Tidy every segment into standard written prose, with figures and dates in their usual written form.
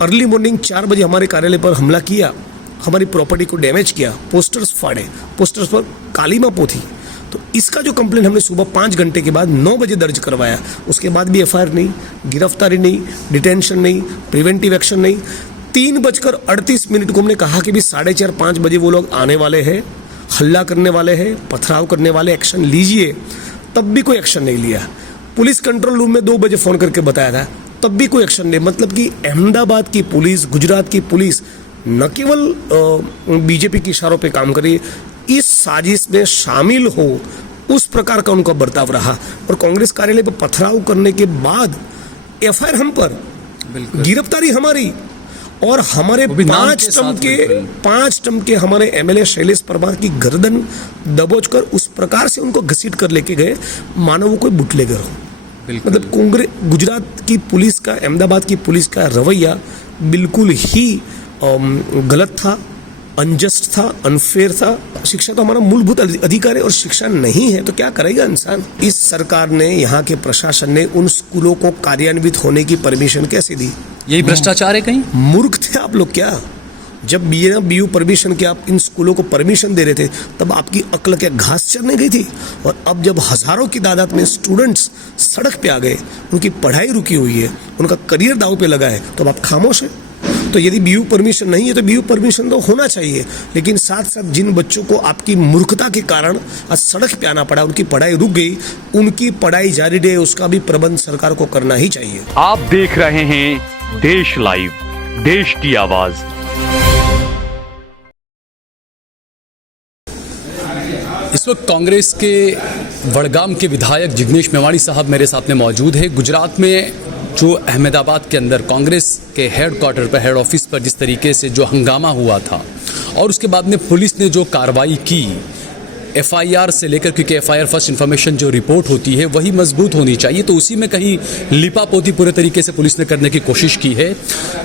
Early morning 4 बजे हमारे कार्यालय पर हमला किया, हमारी प्रॉपर्टी को डैमेज किया, पोस्टर्स फाड़े, पोस्टर्स पर कालीमा पोथी। तो इसका जो कंप्लेंट हमने सुबह 5 घंटे के बाद 9 बजे दर्ज करवाया, उसके बाद भी एफआईआर नहीं, गिरफ्तारी नहीं, डिटेंशन नहीं, प्रिवेंटिव एक्शन नहीं। 3:38 को हमने कहा कि भी 4:30-5 बजे वो लोग आने वाले हैं, हल्ला करने वाले हैं, पथराव करने वाले, एक्शन लीजिए, तब भी कोई एक्शन नहीं लिया। पुलिस कंट्रोल रूम में 2 बजे फ़ोन करके बताया था, तब भी कोई एक्शन नहीं। मतलब कि अहमदाबाद की पुलिस, गुजरात की पुलिस न केवल बीजेपी के इशारों पे काम करी, इस साजिश में शामिल हो उस प्रकार का उनका बर्ताव रहा। और कांग्रेस कार्यालय पर पथराव करने के बाद एफआईआर हम पर, गिरफ्तारी हमारी, और हमारे 5 टर्म के हमारे एमएलए शैलेश परमार की गर्दन दबोचकर उस प्रकार से उनको घसीट कर लेके गए मानो वो कोई बुटलेगर हो। मतलब कांग्रेस, गुजरात की पुलिस का, अहमदाबाद की पुलिस का रवैया बिल्कुल ही गलत था, अनजस्ट था, अनफेयर था। शिक्षा तो हमारा मूलभूत अधिकार है और शिक्षा नहीं है तो क्या करेगा इंसान। इस सरकार ने, यहाँ के प्रशासन ने उन स्कूलों को कार्यान्वित होने की परमिशन कैसे दी? यही भ्रष्टाचार है कहीं? मूर्ख थे आप लोग क्या? जब बीयू परमिशन के आप इन स्कूलों को परमिशन दे रहे थे तब आपकी अक्ल क्या घास चरने गई थी? और अब जब हजारों की तादाद में स्टूडेंट्स सड़क पे आ गए, उनकी पढ़ाई रुकी हुई है, उनका करियर दांव पे लगा है, तो अब आप खामोश हैं? तो यदि बीयू परमिशन नहीं है तो बीयू परमिशन तो होना चाहिए, लेकिन साथ साथ जिन बच्चों को आपकी मूर्खता के कारण आज सड़क पे आना पड़ा, उनकी पढ़ाई रुक गई, उनकी पढ़ाई जारी रहे, उसका भी प्रबंध सरकार को करना ही चाहिए। आप देख रहे हैं देश लाइव, देश की आवाज। इस वक्त कांग्रेस के वडगाम के विधायक जिग्नेश मेवाणी साहब मेरे साथ में मौजूद है। गुजरात में जो अहमदाबाद के अंदर कांग्रेस के हेडक्वार्टर पर, हेड ऑफिस पर जिस तरीके से जो हंगामा हुआ था और उसके बाद में पुलिस ने जो कार्रवाई की एफआईआर से लेकर, क्योंकि एफआईआर फर्स्ट इन्फॉर्मेशन जो रिपोर्ट होती है वही मजबूत होनी चाहिए, तो उसी में कहीं लिपापोती पूरे तरीके से पुलिस ने करने की कोशिश की है।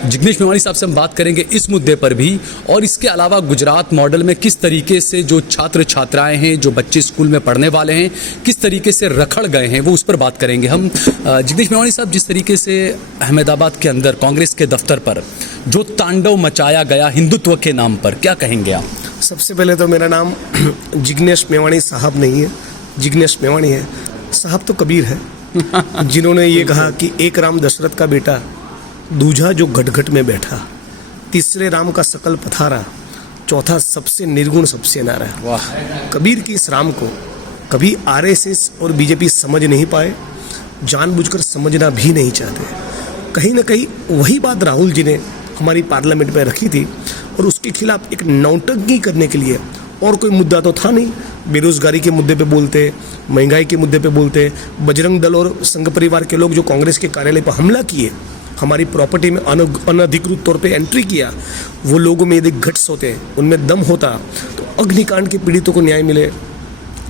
जिग्नेश मेवाणी साहब से हम बात करेंगे इस मुद्दे पर भी, और इसके अलावा गुजरात मॉडल में किस तरीके से जो छात्र छात्राएं हैं, जो बच्चे स्कूल में पढ़ने वाले हैं, किस तरीके से रखड़ गए हैं, वो उस पर बात करेंगे हम। जिग्नेश मेवाणी साहब, जिस तरीके से अहमदाबाद के अंदर कांग्रेस के दफ्तर पर जो तांडव मचाया गया हिंदुत्व के नाम पर, क्या कहेंगे आप? सबसे पहले तो मेरा नाम जिग्नेश मेवाणी साहब नहीं है, जिग्नेश मेवाणी है। साहब तो कबीर है जिन्होंने ये कहा कि एक राम दशरथ का बेटा, दूजा जो घट-घट में बैठा, तीसरे राम का सकल पथारा, चौथा सबसे निर्गुण सबसे नारा। वाह! कबीर की इस राम को कभी आरएसएस और बीजेपी समझ नहीं पाए, जानबूझकर समझना भी नहीं चाहते। कहीं ना कहीं वही बात राहुल जी ने हमारी पार्लियामेंट में रखी थी और उसके खिलाफ एक नौटंकी करने के लिए, और कोई मुद्दा तो था नहीं, बेरोजगारी के मुद्दे पे बोलते, महंगाई के मुद्दे पे बोलते। बजरंग दल और संघ परिवार के लोग जो कांग्रेस के कार्यालय पर हमला किए, हमारी प्रॉपर्टी में अनधिकृत तौर पे एंट्री किया, वो लोगों में यदि गट्स होते, उनमें दम होता, तो अग्निकांड के पीड़ितों को न्याय मिले,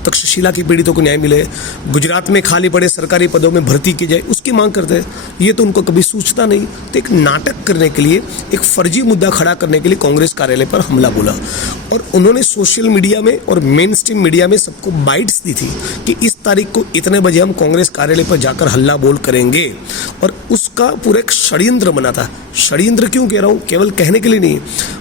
तक्षशिला के पीड़ितों को न्याय मिले, गुजरात में खाली पड़े सरकारी पदों में भर्ती की जाए, उसकी मांग करते हैं। ये तो उनको कभी सूझता नहीं। तो एक नाटक करने के लिए, एक फर्जी मुद्दा खड़ा करने के लिए कांग्रेस कार्यालय पर हमला बोला, और उन्होंने सोशल मीडिया में और मेन स्ट्रीम मीडिया में सबको बाइट्स दी थी कि इस तारीख को इतने बजे हम कांग्रेस कार्यालय पर जाकर हल्ला बोल करेंगे, और उसका पूरा एक षड्यंत्र बना था। षड्यंत्र क्यों कह रहा हूँ? केवल कहने के लिए नहीं,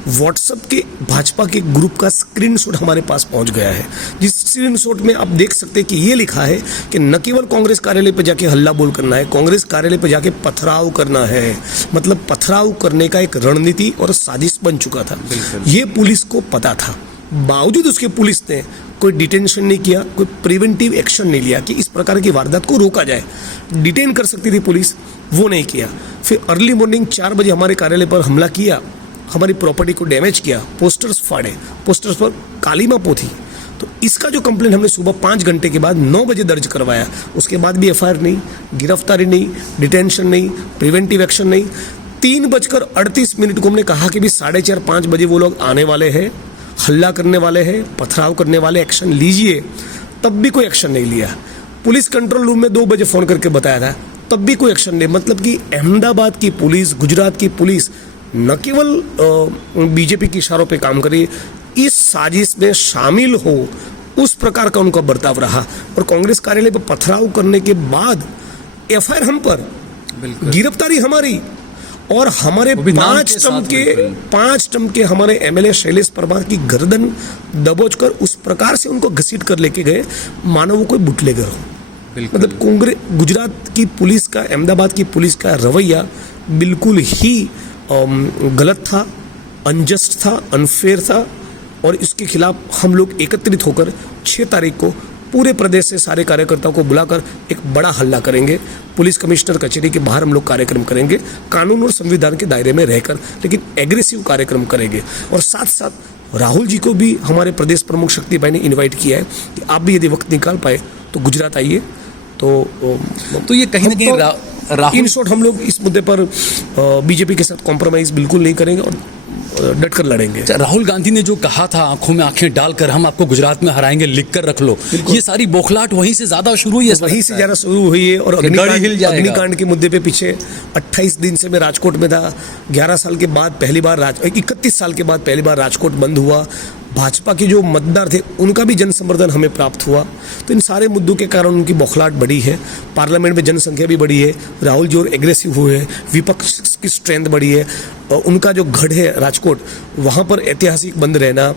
व्हाट्सएप के भाजपा के ग्रुप का स्क्रीनशॉट हमारे पास पहुंच गया है, जिस स्क्रीनशॉट में आप देख सकते हैं कि ये लिखा है कि न केवल कांग्रेस कार्यालय पर जाके हल्ला बोल करना है, कांग्रेस कार्यालय पर जाके पथराव करना है। मतलब पथराव करने का एक रणनीति और साजिश बन चुका था। ये पुलिस को पता था, बावजूद उसके पुलिस ने कोई डिटेंशन नहीं किया, कोई प्रिवेंटिव एक्शन नहीं लिया कि इस प्रकार की वारदात को रोका जाए। डिटेन कर सकती थी पुलिस, वो नहीं किया। फिर अर्ली मॉर्निंग 4 बजे हमारे कार्यालय पर हमला किया, हमारी प्रॉपर्टी को डैमेज किया, पोस्टर्स फाड़े, पोस्टर्स पर कालीमा पोथी। तो इसका जो कंप्लेंट हमने सुबह 5 घंटे के बाद 9 बजे दर्ज करवाया, उसके बाद भी एफआईआर नहीं, गिरफ्तारी नहीं, डिटेंशन नहीं, प्रिवेंटिव एक्शन नहीं। 3:38 को हमने कहा कि भी 4:30-5 बजे वो लोग आने वाले हैं, हल्ला करने वाले हैं, पथराव करने वाले, एक्शन लीजिए, तब भी कोई एक्शन नहीं लिया। पुलिस कंट्रोल रूम में 2 बजे फ़ोन करके बताया था, तब भी कोई एक्शन नहीं। मतलब कि अहमदाबाद की पुलिस, गुजरात की पुलिस न केवल बीजेपी के इशारों पे काम करी, इस साजिश में शामिल हो उस प्रकार का उनका बर्ताव रहा। और कांग्रेस कार्यालय पर पथराव करने के बाद एफआईआर हम पर, गिरफ्तारी हमारी, और हमारे वो भी नाम पांच के साथ बिल्कुल। टर्म के हमारे एमएलए शैलेश परमार की गर्दन दबोचकर उस प्रकार से उनको घसीट कर लेके गए मानो वो कोई बुटलेगर हो। बिल्कुल। मतलब कांग्रेस गुजरात की पुलिस का, अहमदाबाद की पुलिस का रवैया बिल्कुल ही गलत था, अनजस्ट था, अनफेयर था और इसके खिलाफ हम लोग एकत्रित होकर 6 तारीख को पूरे प्रदेश से सारे कार्यकर्ताओं को बुलाकर एक बड़ा हल्ला करेंगे। पुलिस कमिश्नर कचहरी के बाहर हम लोग कार्यक्रम करेंगे, कानून और संविधान के दायरे में रहकर, लेकिन एग्रेसिव कार्यक्रम करेंगे। और साथ साथ राहुल जी को भी हमारे प्रदेश प्रमुख शक्ति भाई ने इन्वाइट किया है कि आप भी यदि वक्त निकाल पाए तो गुजरात आइए। तो ये कहीं ना कहीं राहुल, इन शॉर्ट हम लोग इस मुद्दे पर बीजेपी के साथ कॉम्प्रोमाइज बिल्कुल नहीं करेंगे और डट कर लड़ेंगे। राहुल गांधी ने जो कहा था आंखों में आंखें डालकर हम आपको गुजरात में हराएंगे, लिख कर रख लो, ये सारी बौखलाहट वहीं से ज्यादा शुरू हुई है। वहीं से ज़्यादा शुरू हुई है। और अग्निकांड के मुद्दे पे पीछे 28 दिन से मैं राजकोट में था। 11 साल के बाद पहली बार 31 साल के बाद पहली बार राजकोट बंद हुआ। भाजपा के जो मतदार थे उनका भी जन समर्थन हमें प्राप्त हुआ। तो इन सारे मुद्दों के कारण उनकी बौखलाहट बढ़ी है, पार्लियामेंट में जनसंख्या भी बढ़ी है, राहुल जी और एग्रेसिव हुए हैं, विपक्ष की स्ट्रेंथ बढ़ी है। उनका जो गढ़ है राजकोट, वहाँ पर ऐतिहासिक बंद रहना,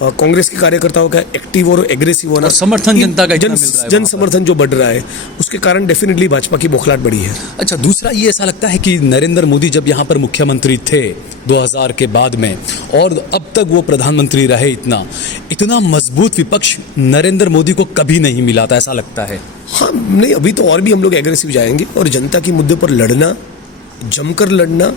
कांग्रेस के कार्यकर्ताओं का एक्टिव और एग्रेसिव होना, और समर्थन जनता का इतना मिल रहा है, जन समर्थन जो बढ़ रहा है, उसके कारण डेफिनेटली भाजपा की बौखलाहट बढ़ी है। अच्छा, दूसरा ये ऐसा लगता है कि नरेंद्र मोदी जब यहाँ पर मुख्यमंत्री थे 2000 के बाद में और अब तक वो प्रधानमंत्री रहे, इतना मजबूत विपक्ष नरेंद्र मोदी को कभी नहीं मिला था, ऐसा लगता है। हाँ, नहीं, अभी तो और भी हम लोग एग्रेसिव जाएंगे और जनता के मुद्दे पर लड़ना, जमकर लड़ना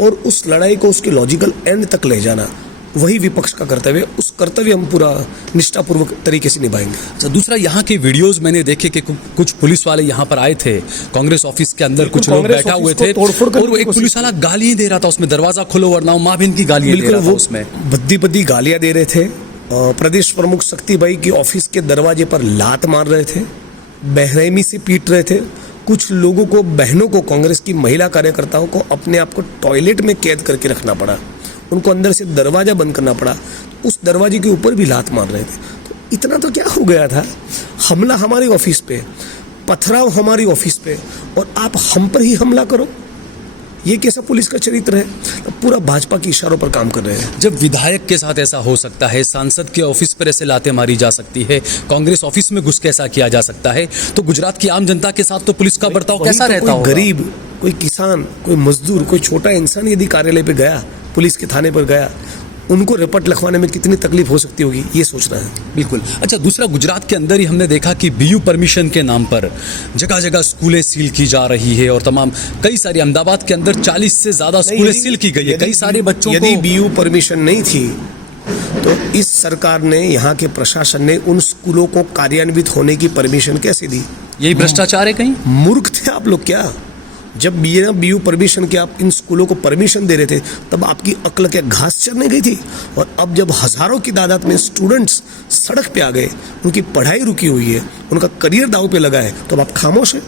और उस लड़ाई को उसके लॉजिकल एंड तक ले जाना, वही विपक्ष का कर्तव्य। उस कर्तव्य हम पूरा निष्ठापूर्वक तरीके से निभाएंगे। अच्छा, दूसरा यहाँ के वीडियोस मैंने देखे कि कुछ पुलिस वाले यहाँ पर आए थे, कांग्रेस ऑफिस के अंदर कुछ लोग बैठा हुए थे और एक पुलिस वाला गालियां दे रहा था, उसमें दरवाजा खोलो वरना माँ बहन की गालियां दे रहा था, उसमें भद्दी गालियां दे रहे थे। प्रदेश प्रमुख शक्ति भाई की ऑफिस के दरवाजे पर लात मार रहे थे, बेरहमी से पीट रहे थे। कुछ लोगों को, बहनों को, कांग्रेस की महिला कार्यकर्ताओं को अपने आप को टॉयलेट में कैद करके रखना पड़ा, उनको अंदर से दरवाजा बंद करना पड़ा। उस दरवाजे के ऊपर भी लात मार रहे थे। तो इतना तो क्या हो गया था, हमला हमारी ऑफिस पे, पथराव हमारी ऑफिस पे, और आप हम पर ही हमला करो, ये कैसा पुलिस का चरित्र है? तो पूरा भाजपा के इशारों पर काम कर रहे हैं। जब विधायक के साथ ऐसा हो सकता है, सांसद के ऑफिस पर ऐसे लातें मारी जा सकती है, कांग्रेस ऑफिस में घुस के ऐसा किया जा सकता है, तो गुजरात की आम जनता के साथ तो पुलिस का बर्ताव कैसा रहता होगा? गरीब, कोई किसान, कोई मजदूर, कोई छोटा इंसान यदि कार्यालय पे गया, पुलिस के थाने पर गया, उनको रिपोर्ट लिखवाने में कितनी तकलीफ हो सकती होगी, ये सोचना है। बिल्कुल। अच्छा, दूसरा, गुजरात के अंदर ही हमने देखा कि बीयू परमिशन के नाम पर जगह जगह स्कूलें सील की जा रही है और तमाम कई सारी, अहमदाबाद के अंदर 40 से ज्यादा स्कूलें सील की गई है। कई सारे बच्चों को, यदि बीयू परमिशन नहीं थी तो इस सरकार ने, यहाँ के प्रशासन ने उन स्कूलों को कार्यान्वित होने की परमिशन कैसे दी? यही भ्रष्टाचार है कहीं? मूर्ख थे आप लोग क्या? जब बीयू परमिशन के आप इन स्कूलों को परमिशन दे रहे थे, तब आपकी अक्ल क्या घास चरने गई थी? और अब जब हजारों की तादाद में स्टूडेंट्स सड़क पे आ गए, उनकी पढ़ाई रुकी हुई है, उनका करियर दांव पे लगा है, तो अब आप खामोश हैं?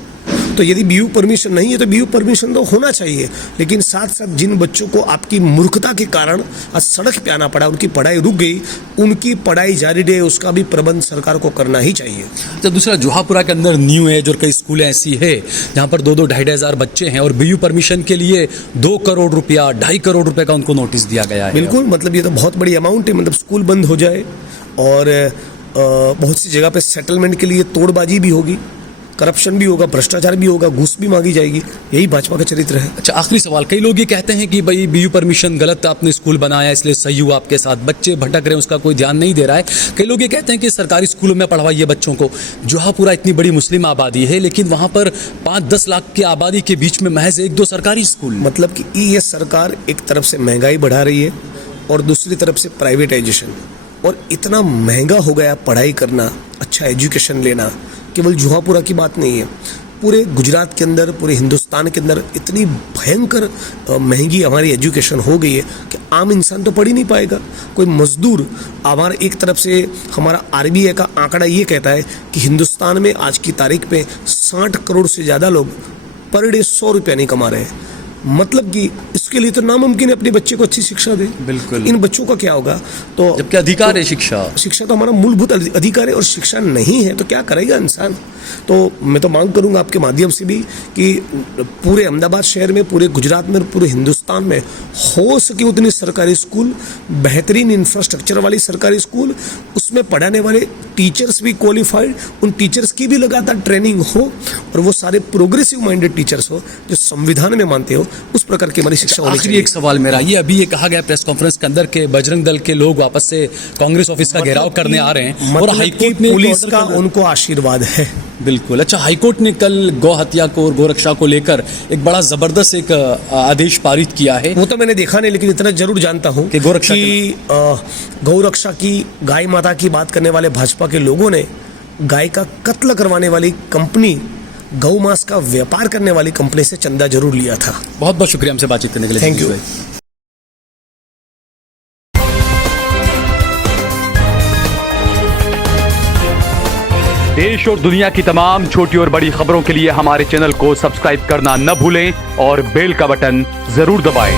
तो यदि बीयू परमिशन नहीं है तो बीयू परमिशन तो होना चाहिए, लेकिन साथ साथ जिन बच्चों को आपकी मूर्खता के कारण आज सड़क पे आना पड़ा, उनकी पढ़ाई रुक गई, उनकी पढ़ाई जारी रहे, उसका भी प्रबंध सरकार को करना ही चाहिए। तो दूसरा, जोहापुरा के अंदर न्यू एज और कई स्कूलें ऐसी है जहाँ पर 2-2, 2,500 बच्चे हैं और बीयू परमिशन के लिए 2 करोड़ रुपया, 2.5 करोड़ रुपए का उनको नोटिस दिया गया है। बिल्कुल, मतलब ये तो बहुत बड़ी अमाउंट है। मतलब स्कूल बंद हो जाए और बहुत सी जगह पे सेटलमेंट के लिए तोड़बाजी भी होगी, करप्शन भी होगा, भ्रष्टाचार भी होगा, घूस भी मांगी जाएगी। यही भाजपा का चरित्र है। अच्छा, आखिरी सवाल, कई लोग ये कहते हैं कि भाई बीयू परमिशन गलत, आपने स्कूल बनाया इसलिए सही हुआ आपके साथ, बच्चे भटक रहे हैं उसका कोई ध्यान नहीं दे रहा है। कई लोग ये कहते हैं कि सरकारी स्कूलों में पढ़वाइए बच्चों को। जोहापुरा इतनी बड़ी मुस्लिम आबादी है, लेकिन वहाँ पर 5-10 लाख की आबादी के बीच में महज 1-2 सरकारी स्कूल। मतलब कि ये सरकार एक तरफ से महंगाई बढ़ा रही है और दूसरी तरफ से प्राइवेटाइजेशन, और इतना महंगा हो गया पढ़ाई करना, अच्छा एजुकेशन लेना। केवल जोहापुरा की बात नहीं है, पूरे गुजरात के अंदर, पूरे हिंदुस्तान के अंदर इतनी भयंकर महंगी हमारी एजुकेशन हो गई है कि आम इंसान तो पढ़ ही नहीं पाएगा। कोई मजदूर, हमारा एक तरफ से हमारा RBI का आंकड़ा ये कहता है कि हिंदुस्तान में आज की तारीख पे 60 करोड़ से ज़्यादा लोग पर डे 100 रुपया नहीं कमा रहे हैं। मतलब कि इसके लिए तो नामुमकिन है अपने बच्चे को अच्छी शिक्षा दे। बिल्कुल। इन बच्चों का क्या होगा? तो जबकि अधिकार है शिक्षा। शिक्षा तो हमारा मूलभूत अधिकार है, और शिक्षा नहीं है तो क्या करेगा इंसान? तो मैं तो मांग करूंगा आपके माध्यम से भी कि पूरे अहमदाबाद शहर में, पूरे गुजरात में और पूरे हिंदुस्तान में हो सके उतने सरकारी स्कूल, बेहतरीन इंफ्रास्ट्रक्चर वाली सरकारी स्कूल, उसमें पढ़ाने वाले टीचर्स भी क्वालिफाइड, उन टीचर्स की भी लगातार ट्रेनिंग हो, और वो सारे प्रोग्रेसिव माइंडेड टीचर्स हो जो संविधान में मानते हो, उस प्रकार की हमारी शिक्षा होनी आखिरी चाहिए। एक सवाल मेरा, ये अभी ये कहा गया प्रेस कॉन्फ्रेंस के अंदर के बजरंग दल के लोग वापस से कांग्रेस ऑफिस का घेराव करने आ रहे हैं, और हाईकोर्ट ने पुलिस का उनको आशीर्वाद है। बिल्कुल। अच्छा, हाईकोर्ट ने कल गौ हत्या को और गोरक्षा को लेकर एक बड़ा जबरदस्त एक आदेश पारित किया है। वो तो मैंने देखा नहीं, लेकिन इतना जरूर जानता हूं कि गोरक्षा गौरक्षा की, गाय माता की बात करने वाले भाजपा के लोगों ने गाय का कत्ल करवाने वाली कंपनी, गौ मांस का व्यापार करने वाली कंपनी से चंदा जरूर लिया था। बहुत बहुत शुक्रिया हमसे बातचीत करने के लिए। Thank you. देश और दुनिया की तमाम छोटी और बड़ी खबरों के लिए हमारे चैनल को सब्सक्राइब करना न भूलें और बेल का बटन जरूर दबाएं।